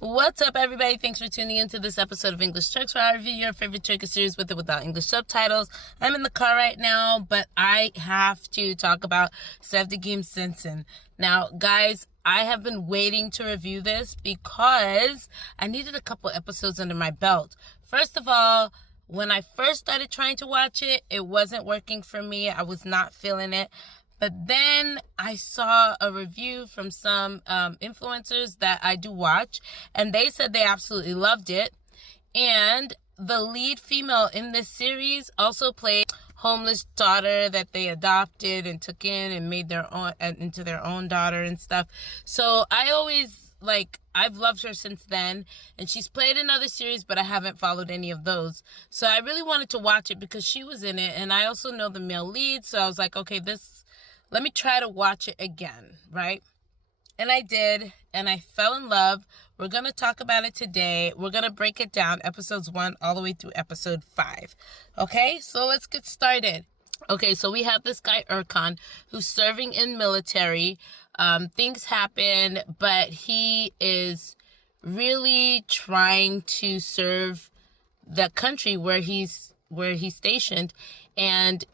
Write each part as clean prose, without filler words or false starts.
What's up, everybody? Thanks for tuning into this episode of English Turks, where I review your favorite Turkish series with or without English subtitles. I'm in the car right now, but I have to talk about Sevdiğim Sensin. Now, guys, I have been waiting to review this because I needed a couple episodes under my belt. First of all, when I first started trying to watch it, it wasn't working for me. I was not feeling it. But then I saw a review from some influencers that I do watch, and they said they absolutely loved it. And the lead female in this series also played homeless daughter that they adopted and took in and made their own into their own daughter and stuff. So I always I've loved her since then, and she's played in other series, but I haven't followed any of those. So I really wanted to watch it because she was in it, and I also know the male lead. So I was like, okay, let me try to watch it again, right? And I did, and I fell in love. We're going to talk about it today. We're going to break it down, episodes 1 all the way through episode 5. Okay, so let's get started. Okay, so we have this guy, Erkan, who's serving in military. Things happen, but he is really trying to serve the country where he's stationed, and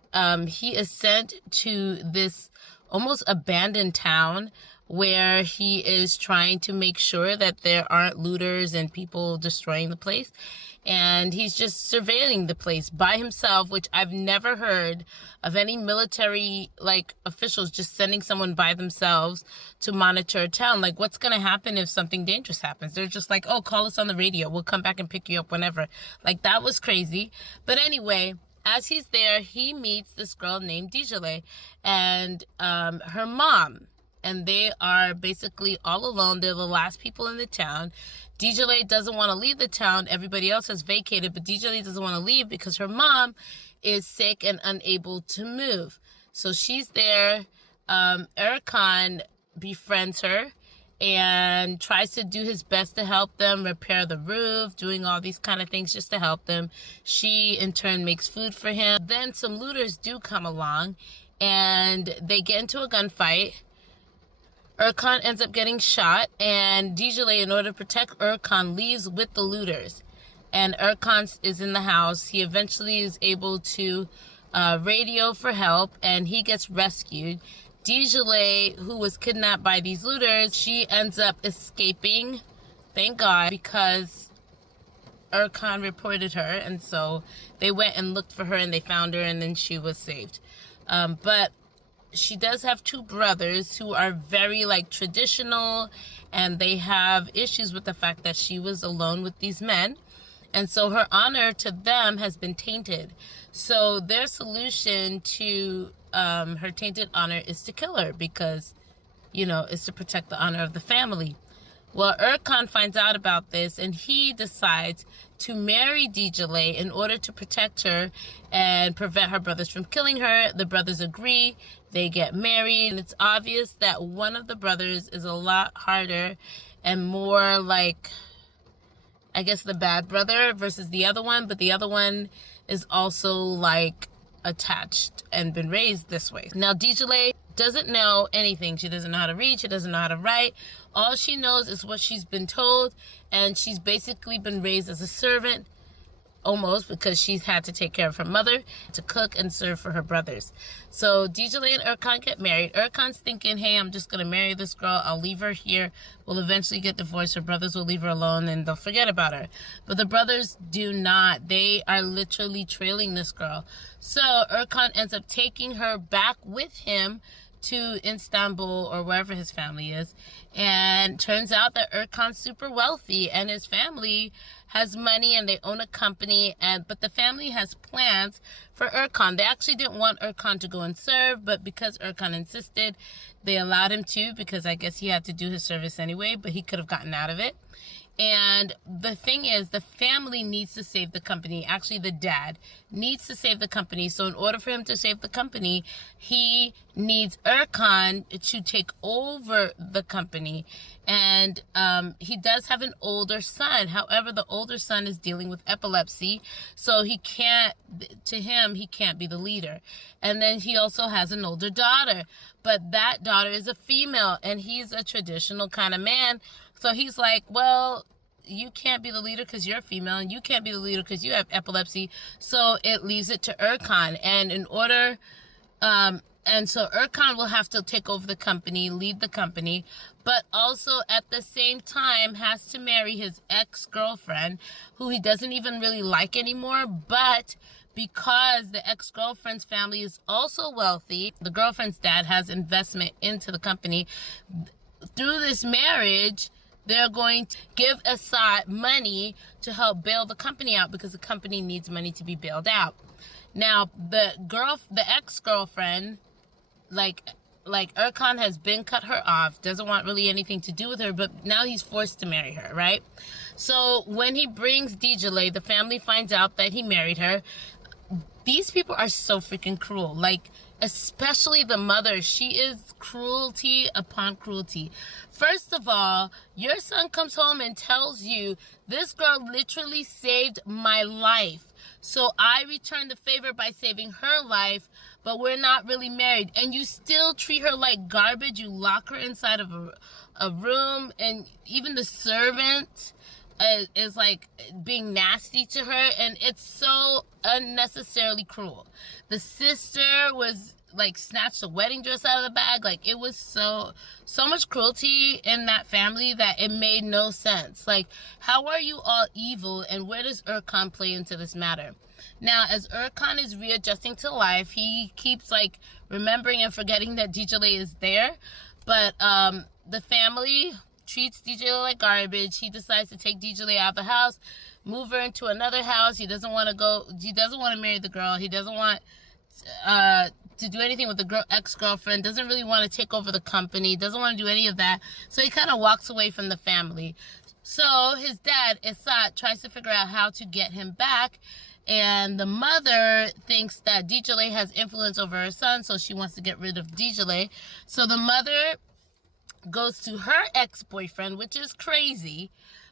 he is sent to this almost abandoned town where he is trying to make sure that there aren't looters and people destroying the place. And he's just surveilling the place by himself, which I've never heard of any military officials just sending someone by themselves to monitor a town. Like, what's going to happen if something dangerous happens? They're just like, oh, call us on the radio. We'll come back and pick you up whenever. Like, that was crazy. But anyway, as he's there, he meets this girl named Dijale and her mom. And they are basically all alone. They're the last people in the town. Dijale doesn't want to leave the town. Everybody else has vacated, but Dijale doesn't want to leave because her mom is sick and unable to move. So she's there. Erkan befriends her and tries to do his best to help them repair the roof, doing all these kind of things just to help them. She, in turn, makes food for him. Then some looters do come along, and they get into a gunfight. Erkan ends up getting shot, and Dijale, in order to protect Erkan, leaves with the looters. And Erkan is in the house. He eventually is able to radio for help, and he gets rescued. Dijale, who was kidnapped by these looters, she ends up escaping, thank God, because Erkan reported her, and so they went and looked for her, and they found her, and then she was saved. But she does have two brothers who are very traditional, and they have issues with the fact that she was alone with these men, and so her honor to them has been tainted. So their solution to her tainted honor is to kill her because, it's to protect the honor of the family. Well, Erkan finds out about this, and he decides to marry Dijale in order to protect her and prevent her brothers from killing her. The brothers agree. They get married, and it's obvious that one of the brothers is a lot harder and more I guess the bad brother versus the other one, but the other one is also attached and been raised this way. Now, Dijale doesn't know anything. She doesn't know how to read. She doesn't know how to write. All she knows is what she's been told, and she's basically been raised as a servant, almost, because she's had to take care of her mother, to cook and serve for her brothers. So Dijale and Erkan get married. Erkan's thinking, hey, I'm just going to marry this girl. I'll leave her here. We'll eventually get divorced. Her brothers will leave her alone, and they'll forget about her. But the brothers do not. They are literally trailing this girl. So Erkan ends up taking her back with him to Istanbul or wherever his family is, and turns out that Erkan's super wealthy and his family has money and they own a company, but the family has plans for Erkan. They actually didn't want Erkan to go and serve, but because Erkan insisted, they allowed him to, because I guess he had to do his service anyway, but he could have gotten out of it. And the thing is, the family needs to save the company. Actually, the dad needs to save the company. So in order for him to save the company, he needs Erkan to take over the company. And he does have an older son. However, the older son is dealing with epilepsy. So he can't be the leader. And then he also has an older daughter. But that daughter is a female, and he's a traditional kind of man. So he's like, well, you can't be the leader because you're female, and you can't be the leader because you have epilepsy. So it leaves it to Erkan. And in order, and so Erkan will have to take over the company, lead the company, but also at the same time has to marry his ex-girlfriend, who he doesn't even really like anymore. But because the ex-girlfriend's family is also wealthy, the girlfriend's dad has investment into the company. Through this marriage, they're going to give Assad money to help bail the company out, because the company needs money to be bailed out. Now, the ex-girlfriend, like Erkan has been cut her off, doesn't want really anything to do with her, but now he's forced to marry her, right? So when he brings Dijale, the family finds out that he married her. These people are so freaking cruel. Like, especially the mother. She is cruelty upon cruelty. First of all, your son comes home and tells you, this girl literally saved my life, so I return the favor by saving her life, but we're not really married. And you still treat her like garbage. You lock her inside of a room, and even the servant is like being nasty to her, and it's so unnecessarily cruel. The sister was like snatched the wedding dress out of the bag. Like, it was so much cruelty in that family that it made no sense. Like, how are you all evil, and where does Erkan play into this matter? Now, as Erkan is readjusting to life, he keeps like remembering and forgetting that Dijale is there, but the family treats Dijale like garbage. He decides to take Dijale out of the house, move her into another house. He doesn't want to marry the girl. He doesn't want to do anything with the ex-girlfriend, doesn't really want to take over the company, doesn't want to do any of that. So he kind of walks away from the family. So his dad, Assad, tries to figure out how to get him back. And the mother thinks that Dijale has influence over her son, so she wants to get rid of Dijale. So the mother goes to her ex-boyfriend, which is crazy,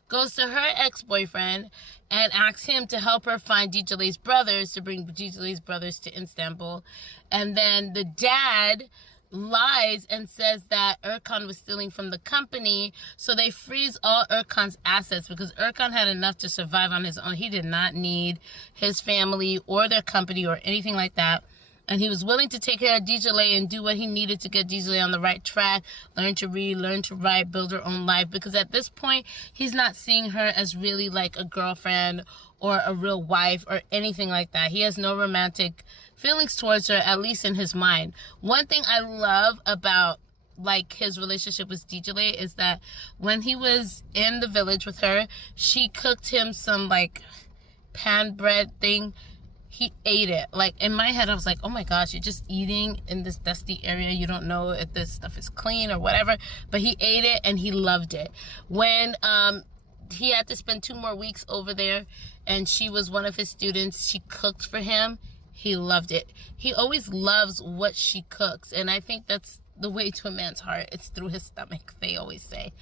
goes to her ex-boyfriend and asks him to help her find Dijale's brothers, to bring Dijale's brothers to Istanbul. And then the dad lies and says that Erkan was stealing from the company, so they freeze all Erkan's assets, because Erkan had enough to survive on his own. He did not need his family or their company or anything like that. And he was willing to take care of Dijale and do what he needed to get Dijale on the right track, learn to read, learn to write, build her own life. Because at this point, he's not seeing her as really like a girlfriend or a real wife or anything like that. He has no romantic feelings towards her, at least in his mind. One thing I love about like his relationship with Dijale is that when he was in the village with her, she cooked him some like pan bread thing. He ate it. Like, in my head, I was like, oh my gosh, you're just eating in this dusty area. You don't know if this stuff is clean or whatever. But he ate it and he loved it. When he had to spend 2 more weeks over there and she was one of his students, she cooked for him. He loved it. He always loves what she cooks. And I think that's the way to a man's heart. It's through his stomach, they always say.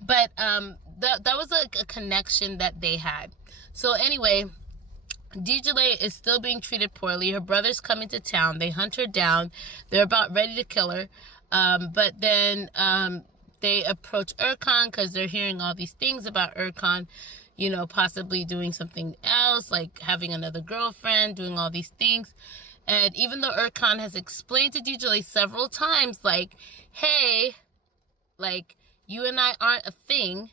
But that was like a connection that they had. So anyway, Dijale is still being treated poorly. Her brothers come into town. They hunt her down. They're about ready to kill her. But then they approach Erkan because they're hearing all these things about Erkan, you know, possibly doing something else, like having another girlfriend, doing all these things. And even though Erkan has explained to Dijale several times, like, hey, like, you and I aren't a thing,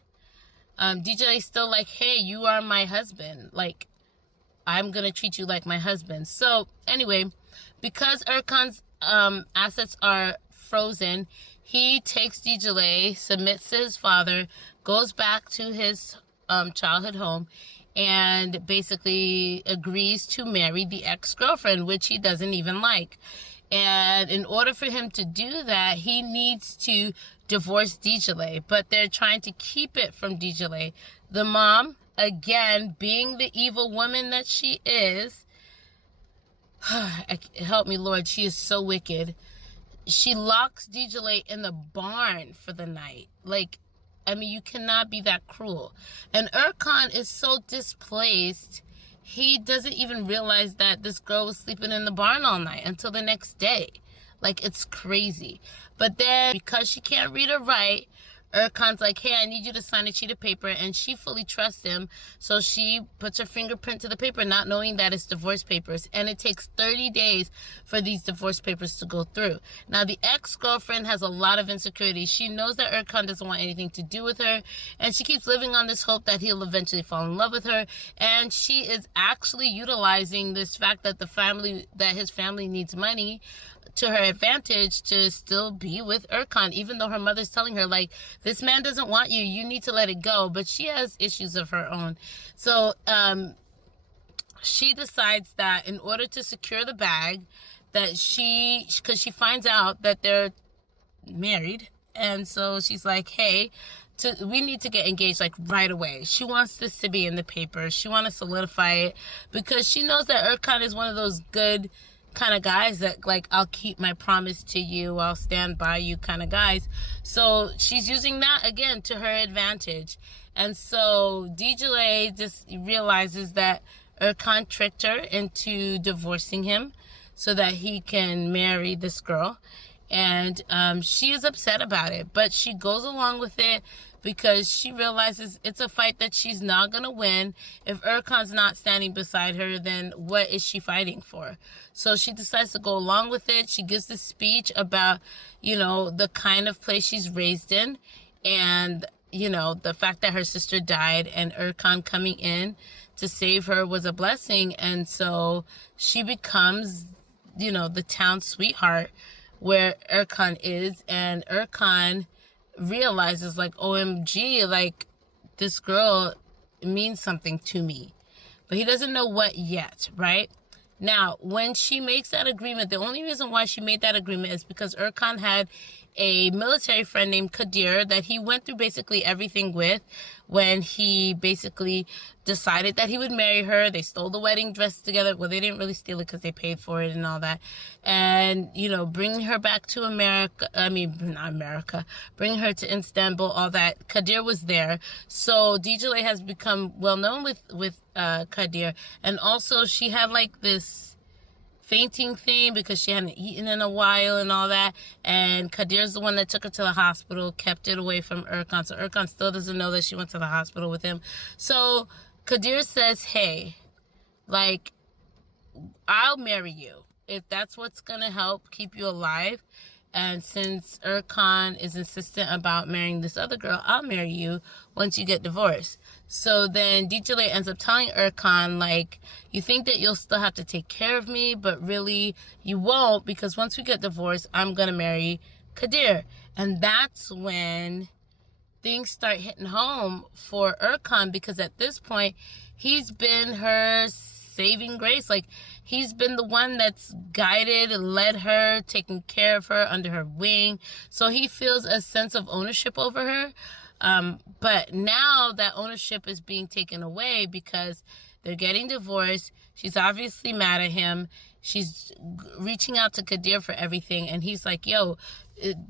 Dijale's still like, hey, you are my husband. Like, I'm going to treat you like my husband. So anyway, because Erkan's assets are frozen, he takes Dijale, submits to his father, goes back to his childhood home, and basically agrees to marry the ex-girlfriend, which he doesn't even like. And in order for him to do that, he needs to divorce Dijale, but they're trying to keep it from Dijale. The mom, again, being the evil woman that she is, help me, Lord, she is so wicked. She locks Dijale in the barn for the night. Like, I mean, you cannot be that cruel. And Erkan is so displaced, he doesn't even realize that this girl was sleeping in the barn all night until the next day. Like, it's crazy. But then, because she can't read or write, Erkan's like, hey, I need you to sign a sheet of paper, and she fully trusts him, so she puts her fingerprint to the paper, not knowing that it's divorce papers, and it takes 30 days for these divorce papers to go through. Now, the ex-girlfriend has a lot of insecurities. She knows that Erkan doesn't want anything to do with her, and she keeps living on this hope that he'll eventually fall in love with her, and she is actually utilizing this fact that his family needs money to her advantage to still be with Erkan, even though her mother's telling her, like, this man doesn't want you, you need to let it go. But she has issues of her own. So she decides that in order to secure the bag, that because she finds out that they're married, and so she's like, hey, we need to get engaged, like, right away. She wants this to be in the paper. She wants to solidify it because she knows that Erkan is one of those good kind of guys that, like, I'll keep my promise to you, I'll stand by you kind of guys. So she's using that again to her advantage. And so DJ just realizes that Erkan tricked her into divorcing him so that he can marry this girl. And she is upset about it, but she goes along with it because she realizes it's a fight that she's not going to win. If Erkan's not standing beside her, then what is she fighting for? So she decides to go along with it. She gives this speech about, the kind of place she's raised in, and, the fact that her sister died, and Erkan coming in to save her was a blessing. And so she becomes, the town sweetheart where Erkan is, and Erkan realizes, like, OMG, like, this girl means something to me, but he doesn't know what yet, right? Now, when she makes that agreement, the only reason why she made that agreement is because Erkan had a military friend named Kadir that he went through basically everything with when he basically decided that he would marry her. They stole the wedding dress together. Well, they didn't really steal it because they paid for it and all that. And, bringing her back to bringing her to Istanbul, all that. Kadir was there. So DJ has become well known with Kadir. And also she had, like, this fainting thing because she hadn't eaten in a while and all that, and Kadir's the one that took her to the hospital, kept it away from Erkan, so Erkan still doesn't know that she went to the hospital with him. So Kadir says, hey, like, I'll marry you if that's what's gonna help keep you alive. And since Erkan is insistent about marrying this other girl, I'll marry you once you get divorced. So then DJ ends up telling Erkan, like, you think that you'll still have to take care of me, but really you won't, because once we get divorced, I'm going to marry Kadir. And that's when things start hitting home for Erkan, because at this point, he's been her saving grace. Like, he's been the one that's guided and led her, taken care of her, under her wing. So he feels a sense of ownership over her. But now that ownership is being taken away because they're getting divorced. She's obviously mad at him. She's reaching out to Kadir for everything. And he's like, yo,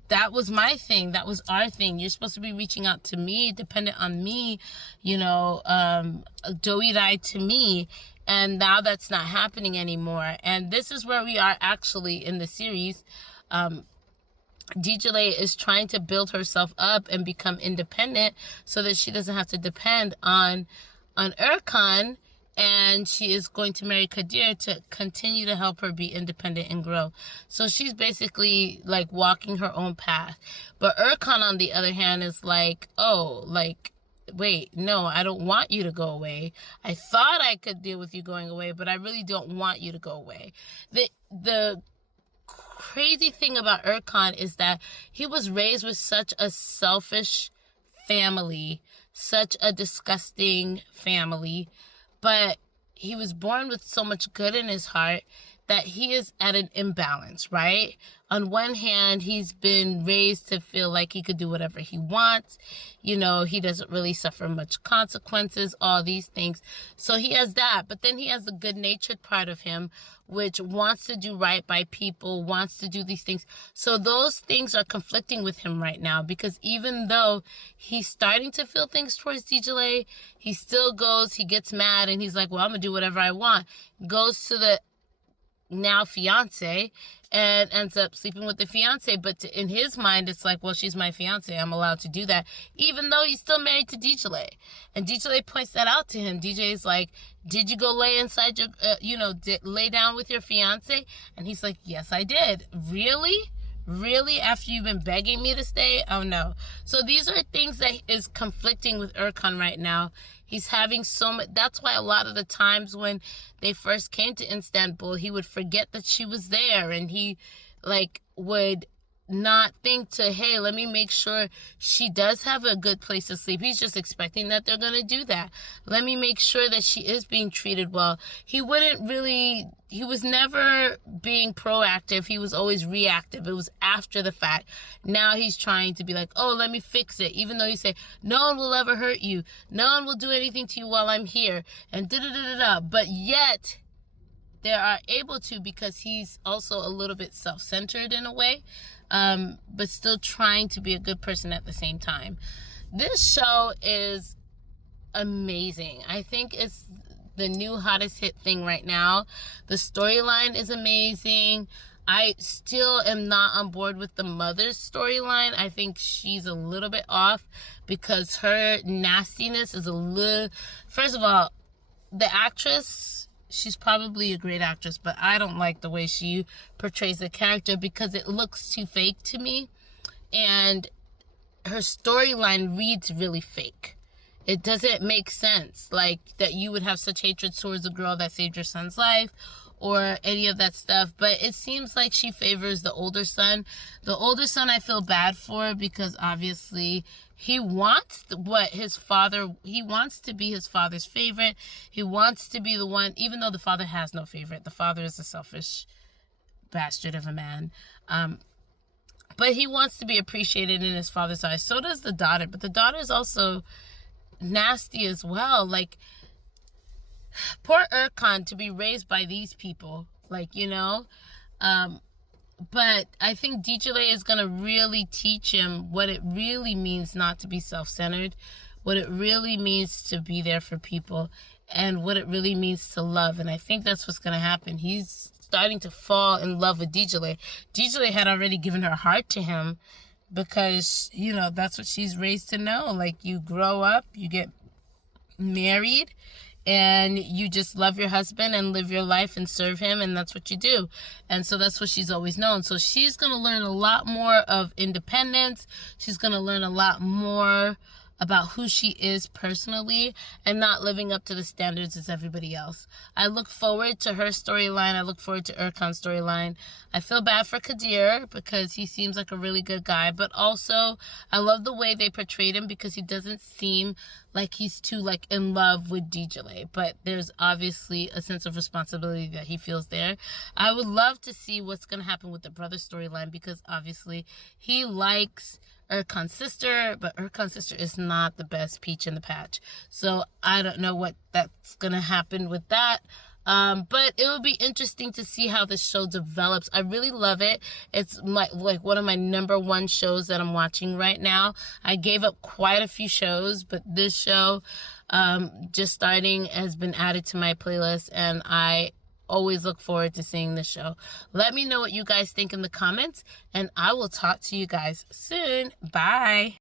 that was my thing. That was our thing. You're supposed to be reaching out to me, dependent on me, doirai to me. And now that's not happening anymore. And this is where we are actually in the series. DJ is trying to build herself up and become independent so that she doesn't have to depend on Erkan, and she is going to marry Kadir to continue to help her be independent and grow. So she's basically, like, walking her own path. But Erkan, on the other hand, is like, oh, like, wait, no, I don't want you to go away. I thought I could deal with you going away, but I really don't want you to go away. The crazy thing about Erkan is that he was raised with such a selfish family, such a disgusting family, but he was born with so much good in his heart that he is at an imbalance, right? On one hand, he's been raised to feel like he could do whatever he wants. He doesn't really suffer much consequences, all these things. So he has that. But then he has the good-natured part of him, which wants to do right by people, wants to do these things. So those things are conflicting with him right now, because even though he's starting to feel things towards DJ, he still goes, he gets mad, and he's like, well, I'm going to do whatever I want. Goes to the now fiance, and ends up sleeping with the fiance. But in his mind, it's like, well, she's my fiance, I'm allowed to do that, even though he's still married to DJ. And DJ points that out to him. DJ is like, did you go lay inside your lay down with your fiance? And he's like, yes, I did. Really? After you've been begging me to stay? Oh no. So these are things that is conflicting with Erkan right now. He's having so much. That's why a lot of the times when they first came to Istanbul, he would forget that she was there, and he would not think to, hey, let me make sure she does have a good place to sleep. He's just expecting that they're going to do that. Let me make sure that she is being treated well. He was never being proactive. He was always reactive. It was after the fact. Now he's trying to be like, oh, let me fix it. Even though he say, no one will ever hurt you. No one will do anything to you while I'm here. And da-da-da-da-da. But yet they are able to, because he's also a little bit self-centered in a way. But still trying to be a good person at the same time. This show is amazing. I think it's the new hottest hit thing right now. The storyline is amazing. I still am not on board with the mother's storyline. I think she's a little bit off, because her nastiness is a little... First of all, the actress... she's probably a great actress, but I don't like the way she portrays the character, because it looks too fake to me. And her storyline reads really fake. It doesn't make sense, like, that you would have such hatred towards a girl that saved your son's life, or any of that stuff. But it seems like she favors the older son. The older son I feel bad for, because obviously he wants he wants to be his father's favorite. He wants to be the one, even though the father has no favorite. The father is a selfish bastard of a man. But he wants to be appreciated in his father's eyes. So does the daughter. But the daughter is also nasty as well. Like, poor Erkan to be raised by these people, but I think DJ is going to really teach him what it really means not to be self-centered, what it really means to be there for people, and what it really means to love. And I think that's what's going to happen. He's starting to fall in love with DJ. DJ had already given her heart to him, because, that's what she's raised to know. Like, you grow up, you get married, and you just love your husband and live your life and serve him, and that's what you do. And so that's what she's always known. So she's going to learn a lot more of independence. She's going to learn a lot more about who she is personally, and not living up to the standards as everybody else. I look forward to her storyline. I look forward to Erkan's storyline. I feel bad for Kadir, because he seems like a really good guy, but also I love the way they portrayed him, because he doesn't seem like he's too in love with DJ, but there's obviously a sense of responsibility that he feels there. I would love to see what's going to happen with the brother storyline, because obviously he likes Erkan's sister, but Erkan's sister is not the best peach in the patch. So I don't know what that's going to happen with that. But it will be interesting to see how the show develops. I really love it. It's one of my number one shows that I'm watching right now. I gave up quite a few shows, but this show, just starting, has been added to my playlist, and I always look forward to seeing the show. Let me know what you guys think in the comments, and I will talk to you guys soon. Bye.